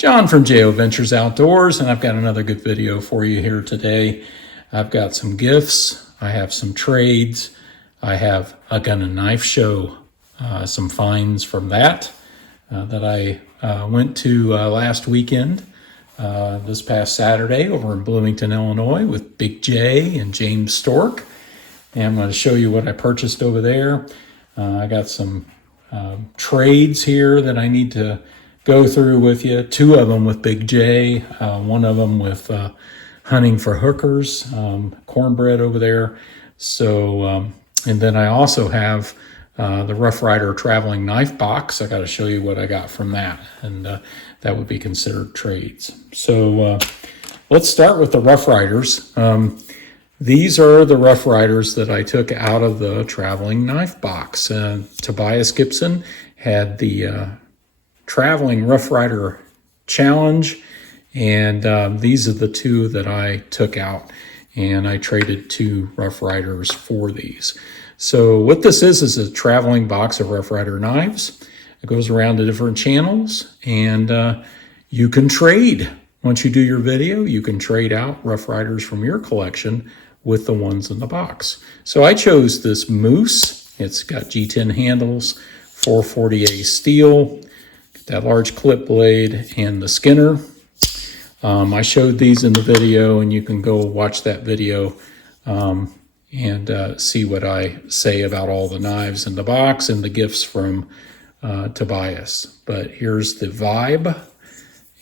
John from JO Ventures Outdoors, and I've got another good video for you here today. I've got some gifts, I have some trades, I have a gun and knife show, some finds from that I went to last weekend, this past Saturday over in Bloomington, Illinois with Big J and James Stork. And I'm going to show you what I purchased over there. I got some trades here that I need to go through with you. Two of them with Big J, one of them with hunting for hookers, cornbread over there. So, and then I also have the Rough Rider traveling knife box. I got to show you what I got from that, and that would be considered trades. So let's start with the Rough Riders. These are the Rough Riders that I took out of the traveling knife box. Tobias Gibson had the traveling Rough Rider challenge, and these are the two that I took out, and I traded two Rough Riders for these. So what this is a traveling box of Rough Rider knives. It goes around to different channels, and you can trade. Once you do your video, you can trade out Rough Riders from your collection with the ones in the box. So I chose this Moose. It's got G10 handles, 440A steel, that large clip blade, and the Skinner. I showed these in the video, and you can go watch that video and see what I say about all the knives in the box and the gifts from Tobias. But here's the Vibe,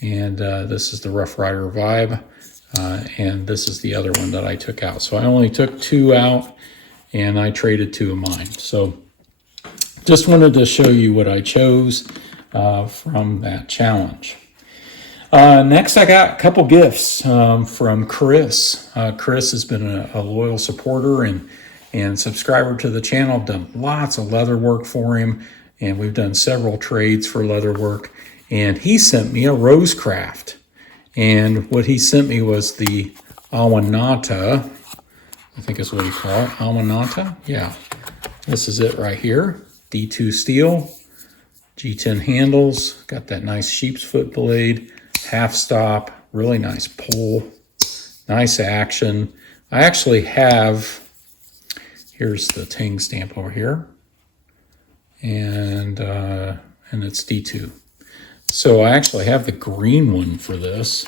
and this is the Rough Rider Vibe, and this is the other one that I took out. So I only took two out, and I traded two of mine. So just wanted to show you what I chose from that challenge. Next, I got a couple gifts from Chris. Chris has been a loyal supporter and subscriber to the channel. I've done lots of leather work for him, and we've done several trades for leather work. And he sent me a Rosecraft. And what he sent me was the Alata, I think is what he called it, Alata. Yeah, this is it right here. D2 steel, G10 handles, got that nice sheep's foot blade, half stop, really nice pull, nice action. I actually have, here's the Ting stamp over here, and it's D2. So I actually have the green one for this.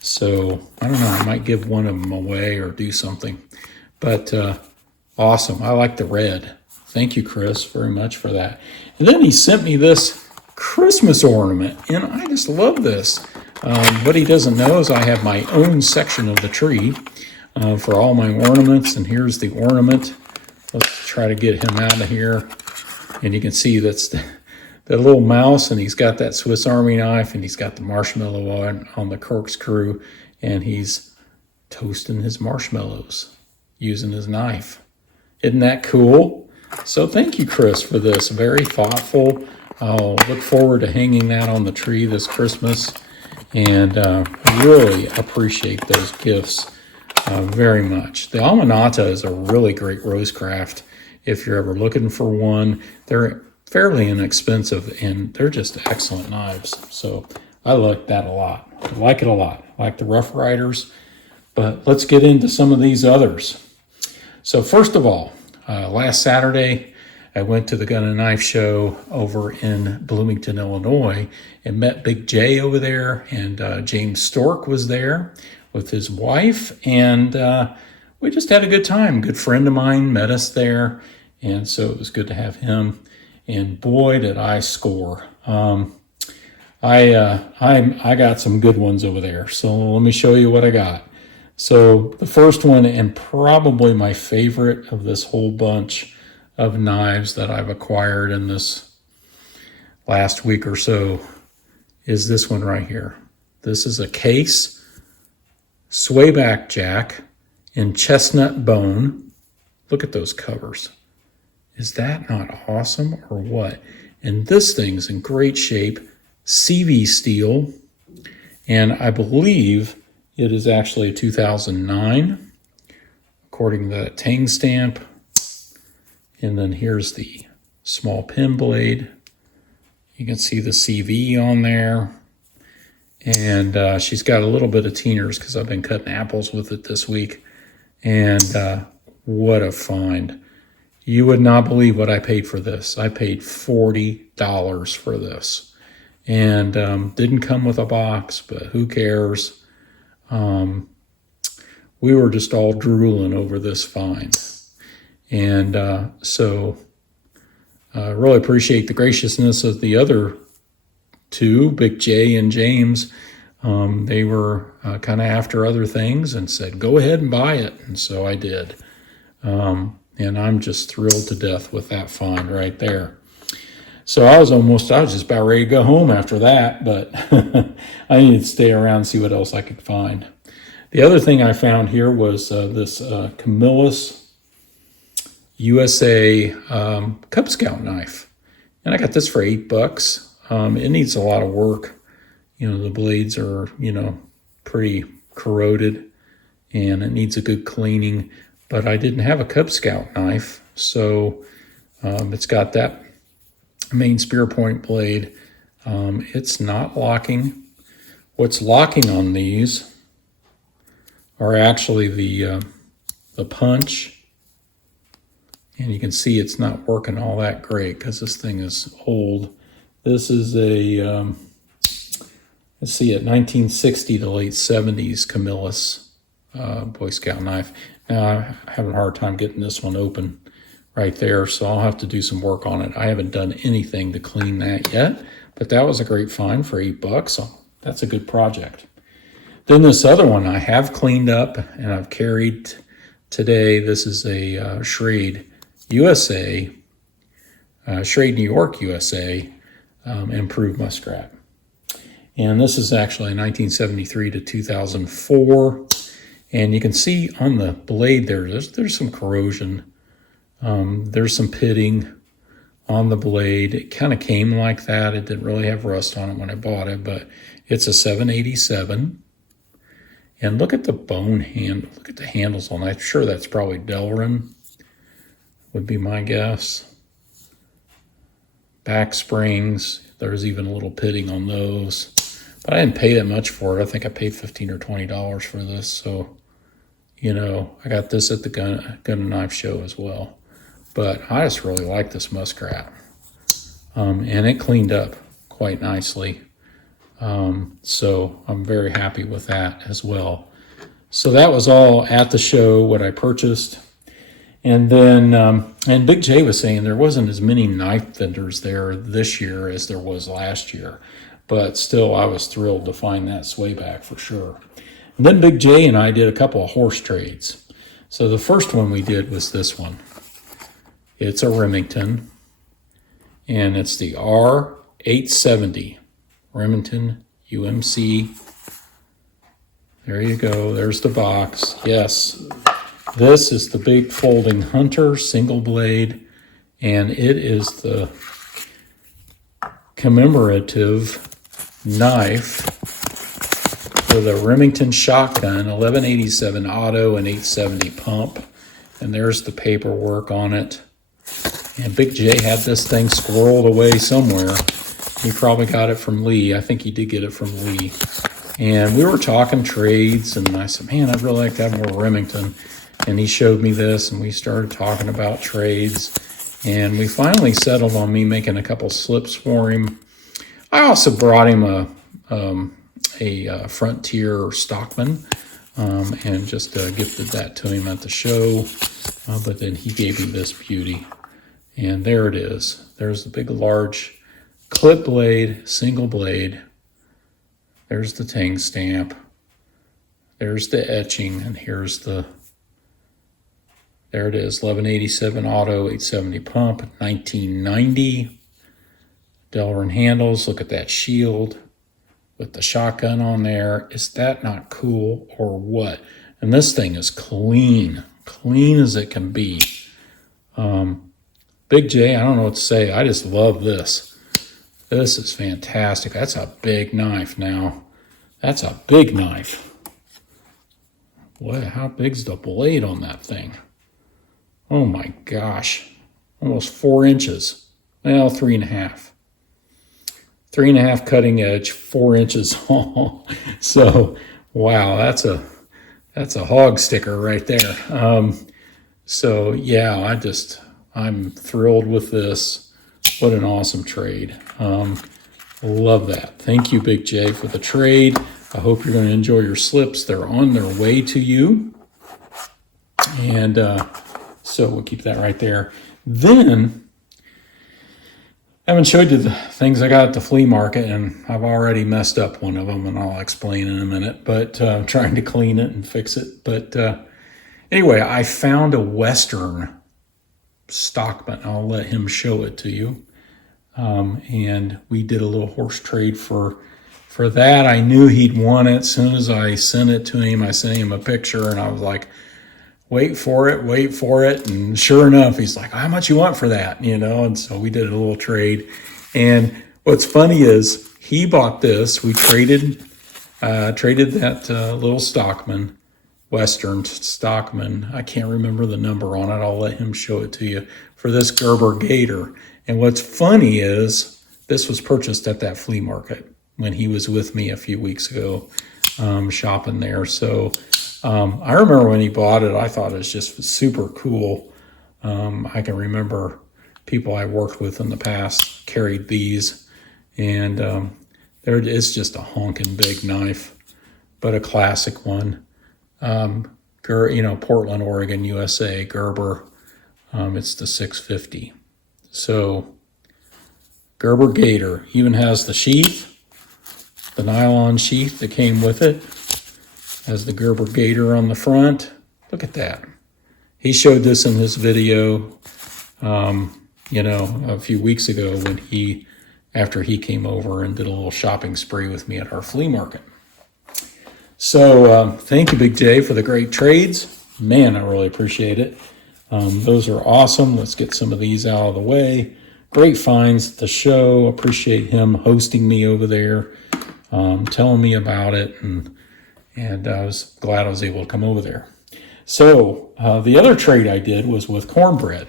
So I don't know, I might give one of them away or do something. But awesome, I like the red. Thank you, Chris, very much for that. And then he sent me this Christmas ornament, and I just love this. What he doesn't know is I have my own section of the tree for all my ornaments, and here's the ornament. Let's try to get him out of here. And you can see that's the little mouse, and he's got that Swiss Army knife, and he's got the marshmallow on the corkscrew, and he's toasting his marshmallows using his knife. Isn't that cool? So thank you, Chris, for this. Very thoughtful. I'll look forward to hanging that on the tree this Christmas, and really appreciate those gifts very much. The Alata is a really great Rosecraft if you're ever looking for one. They're fairly inexpensive, and they're just excellent knives. So I like that a lot. I like it a lot. I like the Rough Riders. But let's get into some of these others. So first of all, last Saturday, I went to the Gun and Knife Show over in Bloomington, Illinois, and met Big J over there, and James Stork was there with his wife, and we just had a good time. A good friend of mine met us there, and so it was good to have him. And boy, did I score. I got some good ones over there. So let me show you what I got. So the first one, and probably my favorite of this whole bunch of knives that I've acquired in this last week or so, is this one right here. This is a Case swayback jack in chestnut bone. Look at those covers. Is that not awesome or what? And this thing's in great shape, CV steel, and I believe it is actually a 2009, according to that Ting stamp. And then here's the small pin blade. You can see the CV on there. And she's got a little bit of Teeners because I've been cutting apples with it this week. And what a find. You would not believe what I paid for this. I paid $40 for this. And didn't come with a box, but who cares? We were just all drooling over this find. And so I really appreciate the graciousness of the other two, Big J and James. They were kind of after other things and said, go ahead and buy it. And so I did. And I'm just thrilled to death with that find right there. So I was just about ready to go home after that, but I needed to stay around and see what else I could find. The other thing I found here was this Camillus USA Cub Scout knife. And I got this for $8. It needs a lot of work. The blades are, pretty corroded and it needs a good cleaning. But I didn't have a Cub Scout knife, so it's got that main spear point blade. It's not locking. What's locking on these are actually the punch. And you can see it's not working all that great because this thing is old. This is a, let's see, a 1960 to late 70s Camillus Boy Scout knife. Now, I'm having a hard time getting this one open right there, so I'll have to do some work on it. I haven't done anything to clean that yet, but that was a great find for $8, so that's a good project. Then this other one I have cleaned up and I've carried today. This is a Schrade USA, Schrade New York USA improved muskrat. And this is actually 1973 to 2004. And you can see on the blade there's some corrosion. There's some pitting on the blade. It kind of came like that. It didn't really have rust on it when I bought it, but it's a 787. And look at the bone handle. Look at the handles on that. I'm sure that's probably Delrin, would be my guess. Back springs. There's even a little pitting on those. But I didn't pay that much for it. I think I paid $15 or $20 for this. So, I got this at the gun and knife show as well. But I just really like this muskrat. And it cleaned up quite nicely. So I'm very happy with that as well. So that was all at the show, what I purchased. And then, and Big J was saying there wasn't as many knife vendors there this year as there was last year. But still, I was thrilled to find that swayback for sure. And then Big J and I did a couple of horse trades. So the first one we did was this one. It's a Remington, and it's the R870 Remington UMC. There you go. There's the box. Yes, this is the big folding Hunter single blade, and it is the commemorative knife for the Remington shotgun, 1187 auto and 870 pump. And there's the paperwork on it. And Big J had this thing squirreled away somewhere. He probably got it from Lee. I think he did get it from Lee. And we were talking trades, and I said, man, I'd really like to have more Remington. And he showed me this, and we started talking about trades. And we finally settled on me making a couple slips for him. I also brought him a Frontier Stockman and just gifted that to him at the show. But then he gave me this beauty. And there it is. There's the big, large clip blade, single blade. There's the Tang stamp. There's the etching. And here's the, there it is, 1187 auto, 870 pump, 1990. Delrin handles. Look at that shield with the shotgun on there. Is that not cool or what? And this thing is clean as it can be. Big J, I don't know what to say. I just love this. This is fantastic. That's a big knife now. That's a big knife. What? How big's the blade on that thing? Oh my gosh. Almost 4 inches. Well, 3.5. 3.5 cutting edge, 4 inches long. So, wow, that's a hog sticker right there. So yeah, I'm thrilled with this. What an awesome trade. Love that. Thank you, Big J, for the trade. I hope you're going to enjoy your slips. They're on their way to you. And so we'll keep that right there. Then, I haven't showed you the things I got at the flea market, and I've already messed up one of them, and I'll explain in a minute, but I'm trying to clean it and fix it. But anyway, I found a Western stockman. I'll let him show it to you. And we did a little horse trade for that. I knew he'd want it. As soon as I sent it to him, I sent him a picture, and I was like, wait for it. And sure enough, he's like, how much you want for that? And so we did a little trade. And what's funny is he bought this. We traded that little stockman, Western stockman. I can't remember the number on it. I'll let him show it to you, for this Gerber Gator. And what's funny is this was purchased at that flea market when he was with me a few weeks ago, shopping there. So I remember when he bought it, I thought it was just super cool. I can remember people I worked with in the past carried these, and there it is, just a honking big knife, but a classic one. Portland, Oregon, USA, Gerber. It's the 650. So Gerber Gator even has the sheath, the nylon sheath that came with it. Has the Gerber Gator on the front. Look at that. He showed this in his video, a few weeks ago after he came over and did a little shopping spree with me at our flea market. So thank you, Big J, for the great trades. Man, I really appreciate it. Those are awesome. Let's get some of these out of the way. Great finds at the show. Appreciate him hosting me over there, telling me about it, and I was glad I was able to come over there. So the other trade I did was with cornbread.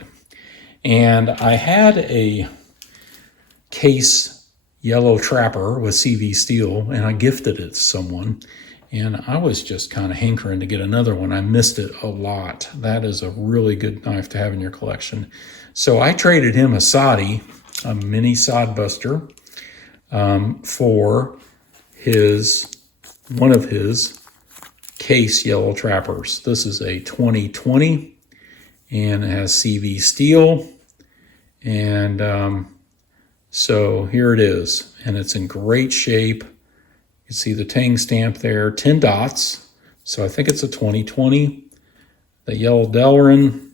And I had a case yellow trapper with CV steel, and I gifted it to someone. And I was just kind of hankering to get another one. I missed it a lot. That is a really good knife to have in your collection. So I traded him a Sadi, a mini sod buster, for one of his case yellow trappers. This is a 2020, and it has CV steel. And so here it is, and it's in great shape. You can see the Tang stamp there, 10 dots. So I think it's a 2020, the yellow Delrin.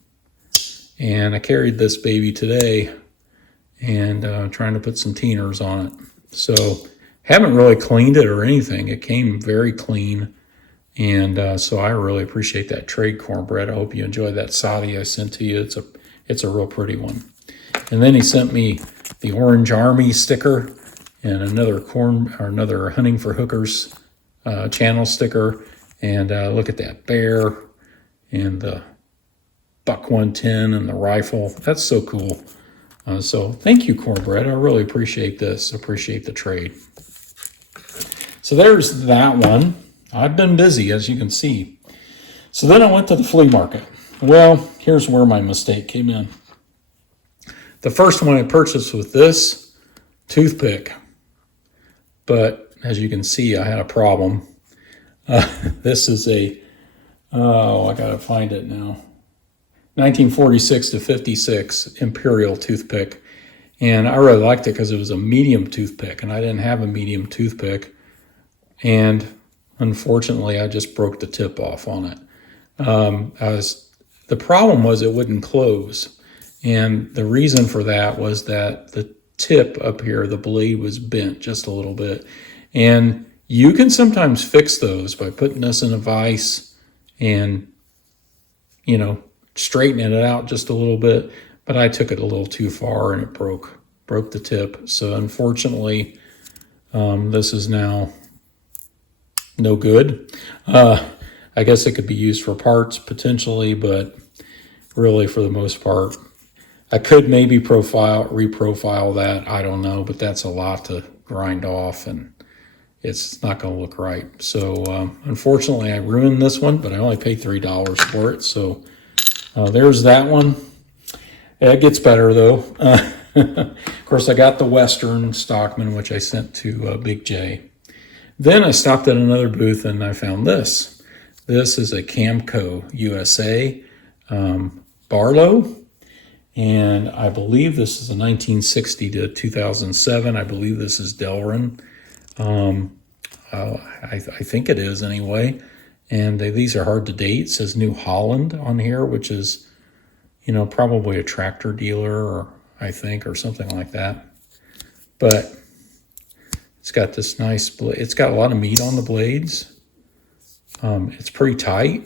And I carried this baby today, and trying to put some Teeners on it. So haven't really cleaned it or anything. It came very clean. And so I really appreciate that trade, cornbread. I hope you enjoyed that Sadi I sent to you. It's a real pretty one. And then he sent me the Orange Army sticker and another Hunting for Hookers channel sticker. And look at that bear and the Buck 110 and the rifle. That's so cool. So thank you, cornbread. I really appreciate this. Appreciate the trade. So there's that one. I've been busy, as you can see. So then I went to the flea market. Well, here's where my mistake came in. The first one I purchased with this toothpick, but as you can see, I had a problem. This is I gotta find it now. 1946 to 56 Imperial Toothpick. And I really liked it because it was a medium toothpick, and I didn't have a medium toothpick. And unfortunately, I just broke the tip off on it. The problem was it wouldn't close. And the reason for that was that the tip up here, the blade was bent just a little bit. And you can sometimes fix those by putting this in a vise and, straightening it out just a little bit. But I took it a little too far, and it broke the tip. So unfortunately, this is now no good. I guess it could be used for parts potentially, but really for the most part, I could maybe reprofile that. I don't know, but that's a lot to grind off, and it's not going to look right. So unfortunately, I ruined this one, but I only paid $3 for it. So there's that one. It gets better, though. Of course, I got the Western Stockman, which I sent to Big J. Then I stopped at another booth, and I found this. This is a Camco USA Barlow. And I believe this is a 1960 to 2007. I believe this is Delrin. I think it is anyway. And these are hard to date. It says New Holland on here, which is, you know, probably a tractor dealer, or I think, or something like that. But it's got this nice blade. It's got a lot of meat on the blades. It's pretty tight.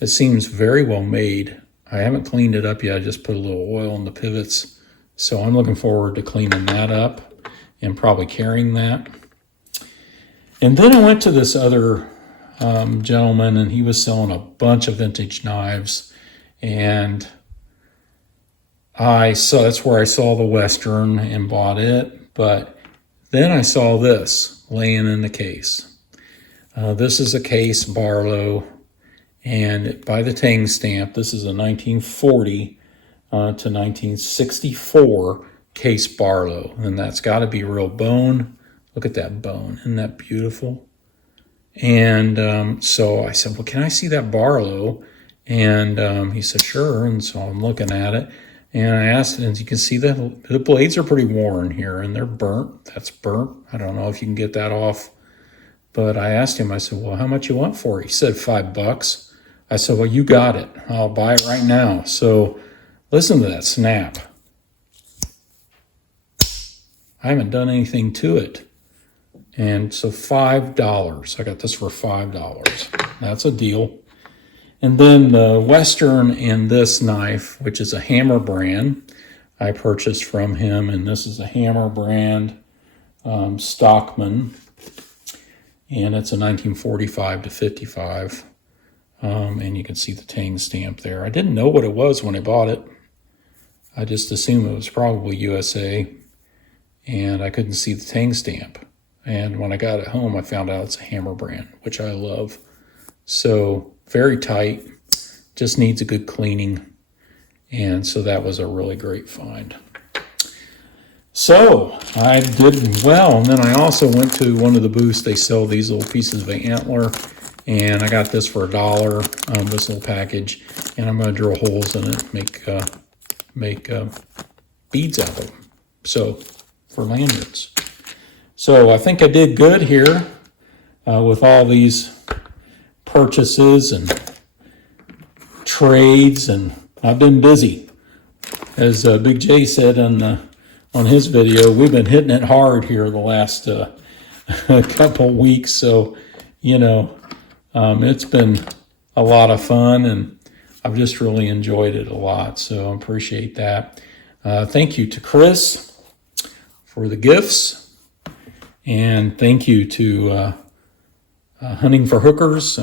It seems very well made. I haven't cleaned it up yet. I just put a little oil on the pivots. So I'm looking forward to cleaning that up and probably carrying that. And then I went to this other gentleman, and he was selling a bunch of vintage knives. And that's where I saw the Western and bought it. But then I saw this laying in the case. This is a case Barlow. And by the Tang stamp, this is a 1940 to 1964 case Barlow. And that's got to be real bone. Look at that bone. Isn't that beautiful? And so I said, well, can I see that Barlow? And he said, sure. And so I'm looking at it. And I asked, and you can see that the blades are pretty worn here, and they're burnt. That's burnt. I don't know if you can get that off. But I asked him, I said, well, how much you want for it? He said, $5. I said, well, you got it. I'll buy it right now. So listen to that snap. I haven't done anything to it. And so $5. I got this for $5. That's a deal. And then the Western and this knife, which is a Hammer brand, I purchased from him. And this is a Hammer brand Stockman. And it's a 1945 to 55. And you can see the Tang stamp there. I didn't know what it was when I bought it. I just assumed it was probably USA. And I couldn't see the Tang stamp. And when I got it home, I found out it's a Hammer brand, which I love. So very tight, just needs a good cleaning. And so that was a really great find. So I did well. And then I also went to one of the booths. They sell these little pieces of antler. And I got this for $1, this little package. And I'm going to drill holes in it, make beads out of them. So for lanyards. So I think I did good here with all these purchases and trades, and I've been busy. As Big J said on his video, we've been hitting it hard here the last couple weeks. So, you know, it's been a lot of fun, and I've just really enjoyed it a lot. So I appreciate that. Thank you to Chris for the gifts. And thank you to Hunting for Hookers,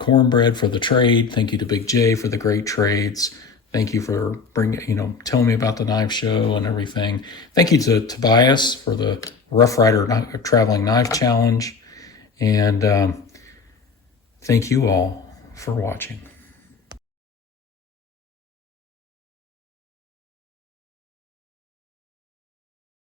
Cornbread for the trade. Thank you to Big J for the great trades. Thank you for telling me about the knife show and everything. Thank you to Tobias for the Rough Rider Traveling Knife Challenge. And thank you all for watching.